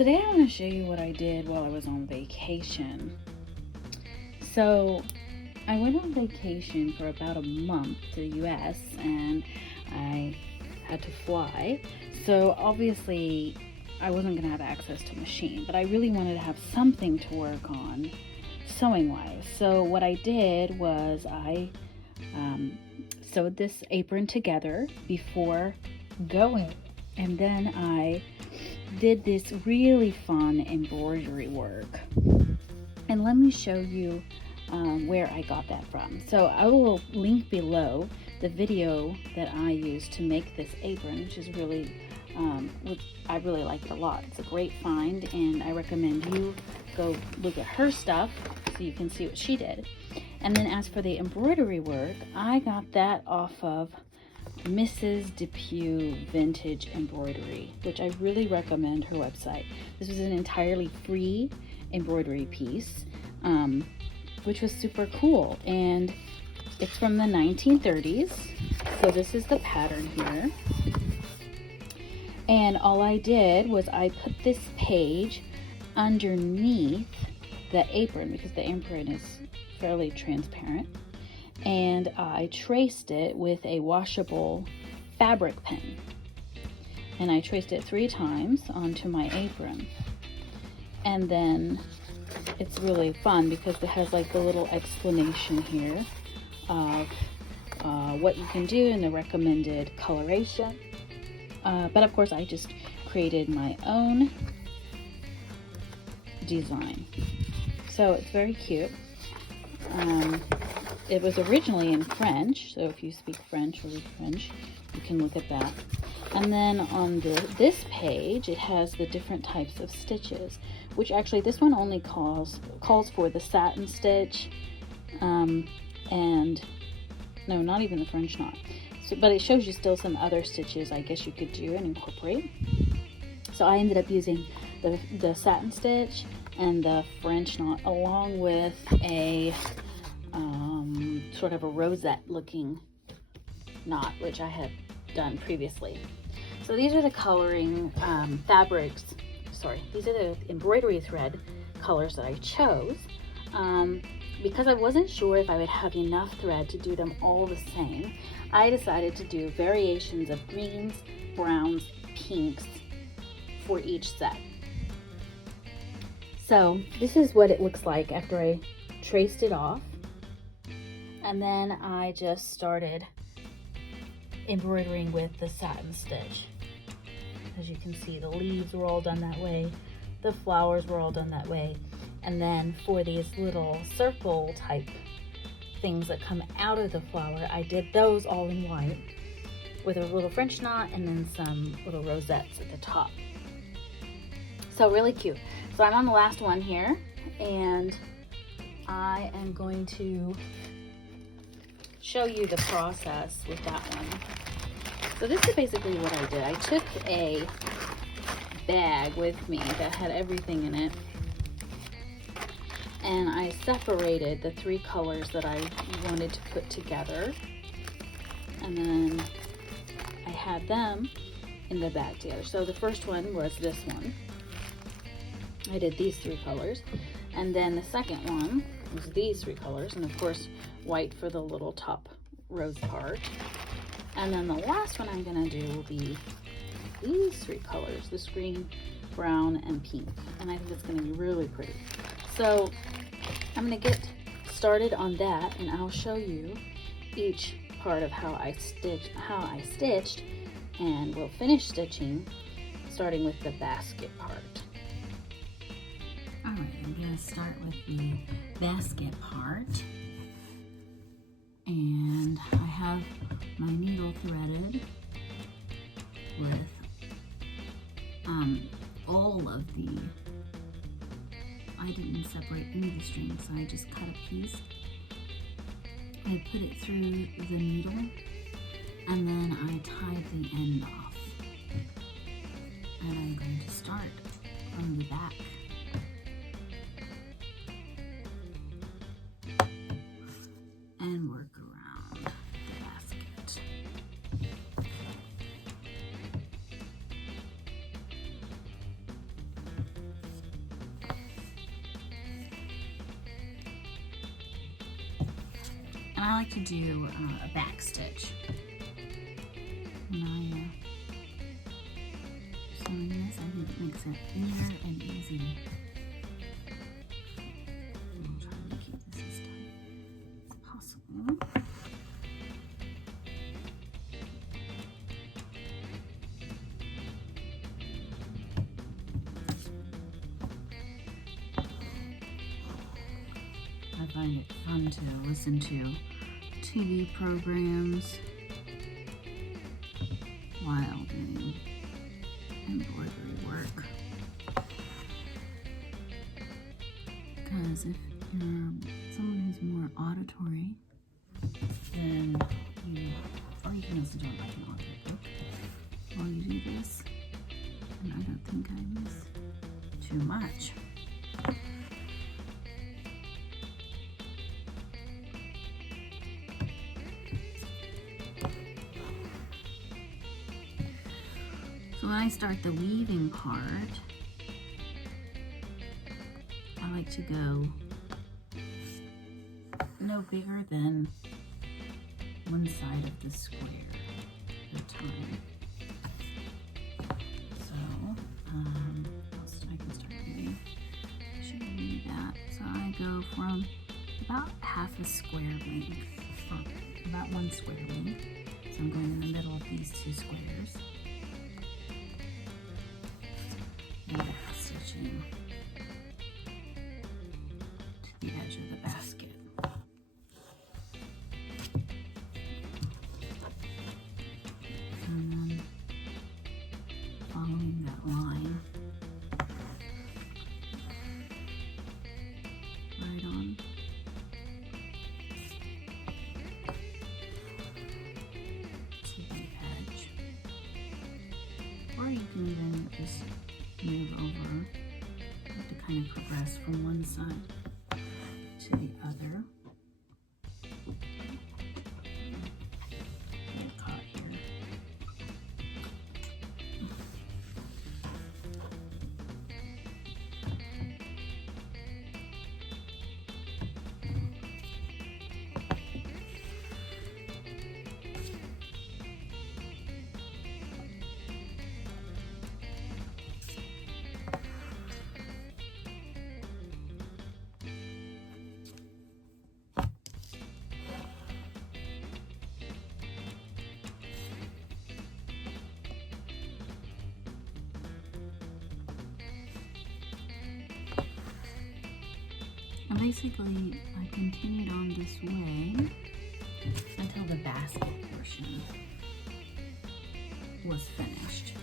Today I want to show you what I did while I was on vacation. So I went on vacation for about a month to the US and I had to fly. So obviously I wasn't going to have access to a machine, but I really wanted to have something to work on sewing wise. So what I did was I sewed this apron together before going, and then I did this really fun embroidery work. And let me show you where I got that from. So I will link below the video that I used to make this apron, which is really, I really like it a lot. It's a great find, and I recommend you go look at her stuff so you can see what she did. And then as for the embroidery work, I got that off of Mrs. Depew Vintage Embroidery, which I really recommend her website. This was an entirely free embroidery piece, which was super cool, and it's from the 1930s. So this is the pattern here, and all I did was I put this page underneath the apron because the apron is fairly transparent, and I traced it with a washable fabric pen, and I traced it 3 times onto my apron. And then it's really fun because it has like the little explanation here of what you can do and the recommended coloration, but of course I just created my own design, so it's very cute. It was originally in French, so if you speak French or read French, you can look at that. And then on this page, it has the different types of stitches, which actually this one only calls for the satin stitch, and no, not even the French knot. So, but it shows you still some other stitches I guess you could do and incorporate. So I ended up using the satin stitch and the French knot, along with a sort of a rosette looking knot, which I had done previously. So these are the coloring fabrics, these are the embroidery thread colors that I chose, because I wasn't sure if I would have enough thread to do them all the same. I decided to do variations of greens, browns, pinks for each set. So this is what it looks like after I traced it off, and then I just started embroidering with the satin stitch. As you can see, the leaves were all done that way, the flowers were all done that way, and then for these little circle type things that come out of the flower, I did those all in white with a little French knot and then some little rosettes at the top. So really cute. So I'm on the last one here, and I am going to show you the process with that one. So this is basically what I did. I took a bag with me that had everything in it, and I separated the 3 colors that I wanted to put together, and then I had them in the bag together. So the first one was this one. I did these 3 colors, and then the second one was these 3 colors, and of course white for the little top rose part. And then the last one I'm gonna do will be these 3 colors, this green, brown, and pink, and I think it's gonna be really pretty. So I'm gonna get started on that, and I'll show you each part of how I stitched, and we'll finish stitching starting with the basket part. All right, I'm gonna start with the basket part, and I have my needle threaded with all of the, I didn't separate any of the strings, so I just cut a piece. I put it through the needle, and then I tied the end off. And I'm going to start from the back. And work around the basket. And I like to do a back stitch. When I sewing this, I think it makes it neater and easy. I'll try to keep this as tight as possible. I find it fun to listen to TV programs while doing embroidery work. Because if you're someone who's more auditory, then or you can listen to it like an audiobook while you do this. And I don't think I miss too much. So when I start the weaving part, I like to go no bigger than one side of the square at a time. So I can start weaving. I should weave that. So I go from about half a square length, or about one square length. So I'm going in the middle of these two squares. And stitching to the edge of the basket. And then following that line right on. To the edge. Or you can even just move over to kind of progress from one side to the other. Get caught here. And basically, I continued on this way until the basket portion was finished.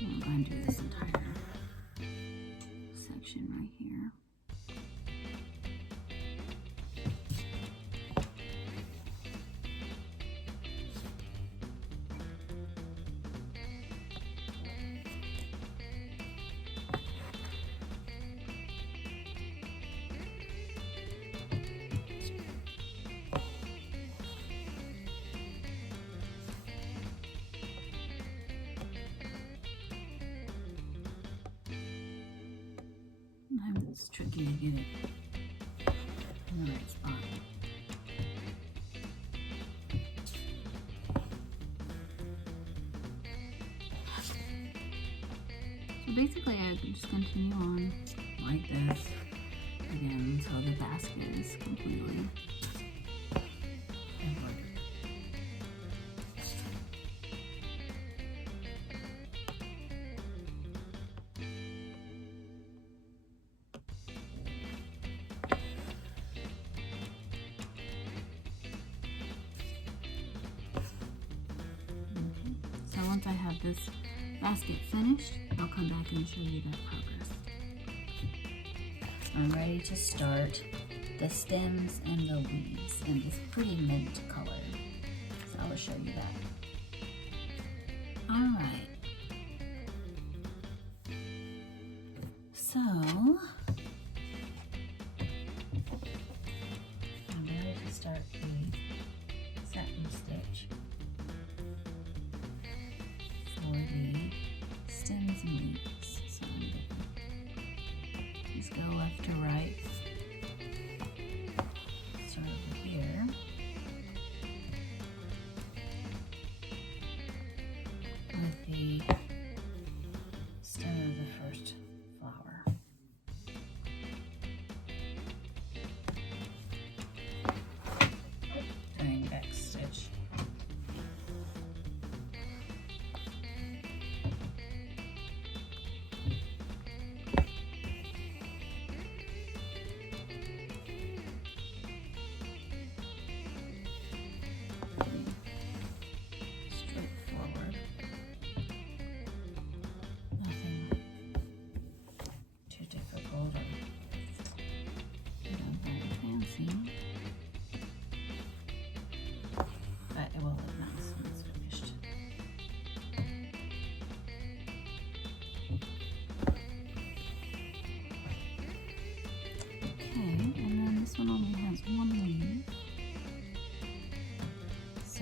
And I'm going to do this entire section right here. It's tricky to get it in the right spot. So basically I just continue on like this again until the basket is completely embroidered. So once I have this basket finished, I'll come back and show you that progress. I'm ready to start the stems and the leaves in this pretty mint color. So I will show you that. All right. So I'm ready to start the satin stitch for the stems and leaves. So I'm going to just go left to right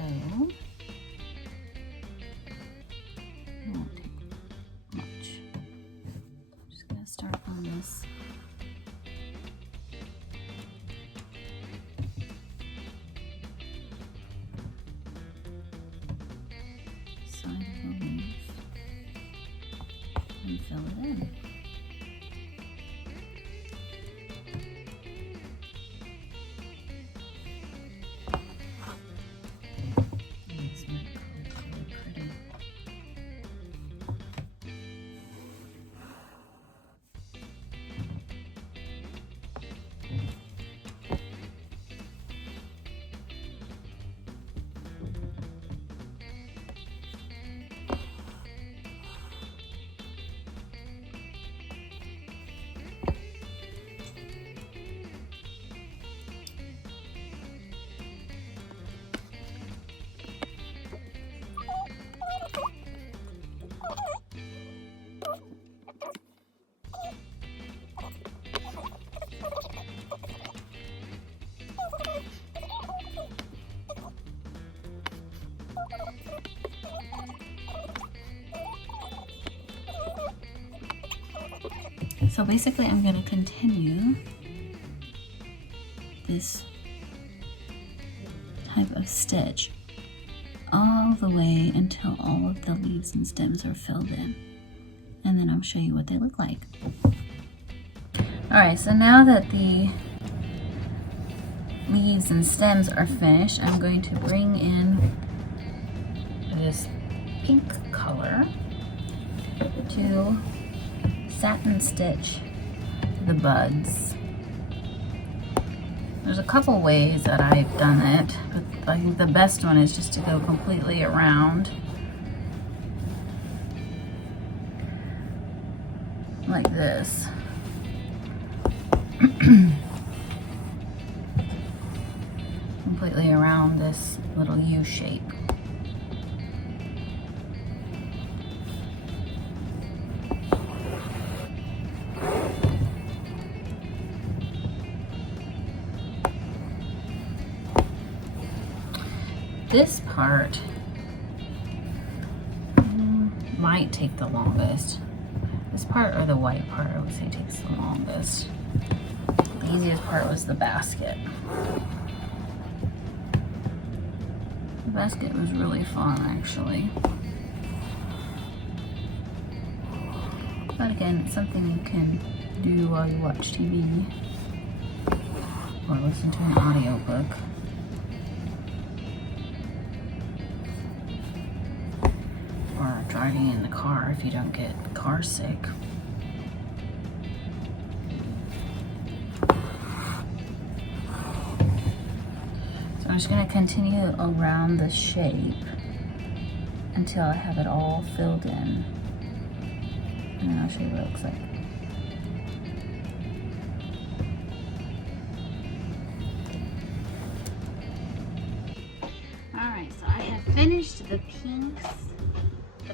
it won't take much. I'm just gonna start on this. Side of the leaf and fill it in. So basically I'm going to continue this type of stitch all the way until all of the leaves and stems are filled in. And then I'll show you what they look like. Alright, so now that the leaves and stems are finished, I'm going to bring in this pink color to satin stitch the buds. There's a couple ways that I've done it, but I think the best one is just to go completely around like this. Completely around this little U shape. This part might take the longest. This part, or the white part, I would say takes the longest. The easiest part was the basket. The basket was really fun, actually. But again, it's something you can do while you watch TV or listen to an audiobook. Or driving in the car if you don't get car sick. So I'm just going to continue around the shape until I have it all filled in. And then I'll show you what it looks like. Alright, so I have finished the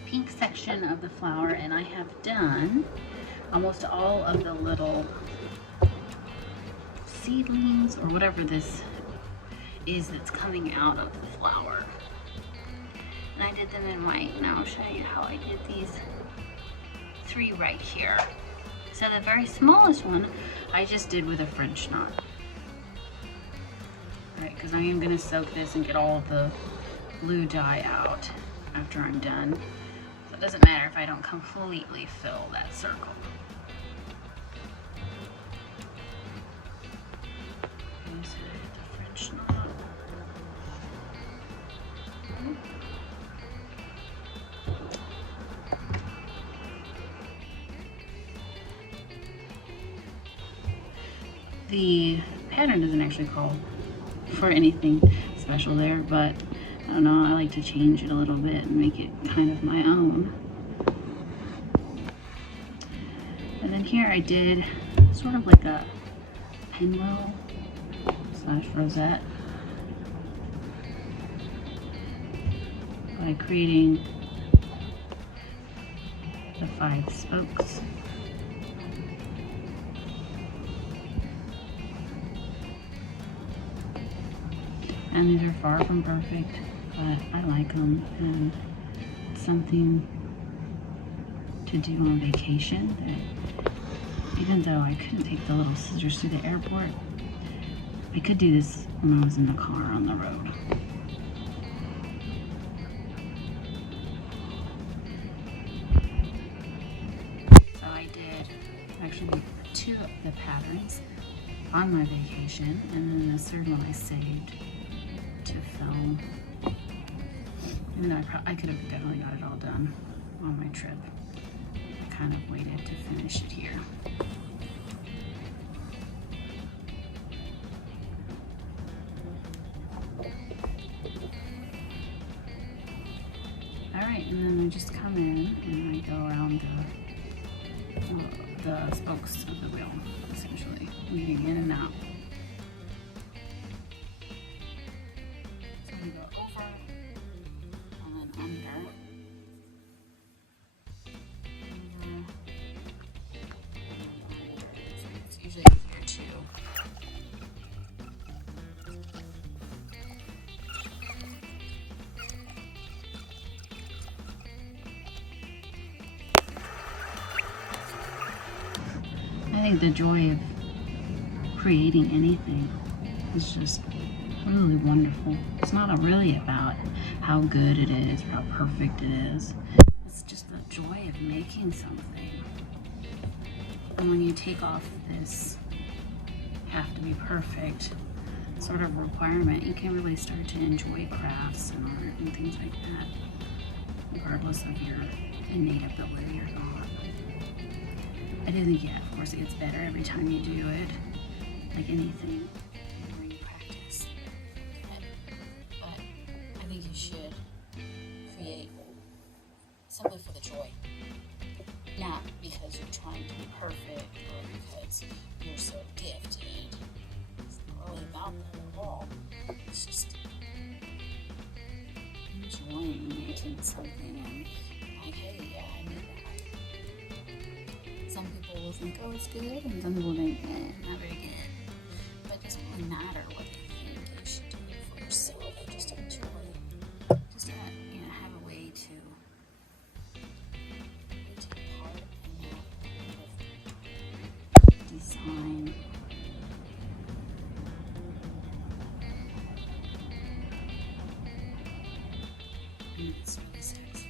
pink section of the flower, and I have done almost all of the little seedlings or whatever this is that's coming out of the flower. And I did them in white, and I'll show you how I did these 3 right here. So the very smallest one I just did with a French knot. Alright, because I am going to soak this and get all of the blue dye out after I'm done. So it doesn't matter if I don't completely fill that circle. Okay, so I hit the French knot. The pattern doesn't actually call for anything special there, but I don't know, I like to change it a little bit and make it kind of my own. And then here I did sort of like a pinwheel / rosette by creating the 5 spokes. And these are far from perfect. but I like them, and it's something to do on vacation that even though I couldn't take the little scissors to the airport, I could do this when I was in the car on the road. So I did actually 2 of the patterns on my vacation, and then the third one I saved to film. Even though I could have definitely got it all done on my trip. I kind of waited to finish it here. Alright, and then I just come in and I go around the spokes of the wheel, essentially, weaving in and out. So you go over and then under. It's usually easier too. I think the joy of creating anything is just really wonderful. It's not really about how good it is or how perfect it is. It's just the joy of making something. And when you take off this have to be perfect sort of requirement, you can really start to enjoy crafts and art and things like that, regardless of your innate ability or not. I do think, yeah, of course, it gets better every time you do it, like anything, where you practice. But I think you should create simply for the joy, not because you're trying to be perfect or because you're so gifted. It's not really about that at all. It's just enjoying making something and like, hey, yeah, I made that. Some people will think, oh, it's good, and some people think, not very good. But it doesn't really matter what they think. You should do it for yourself. Just enjoy. Just have a way to take part in that design. And it's really sexy.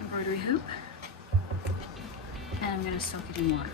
Embroidery hoop, and I'm going to soak it in water.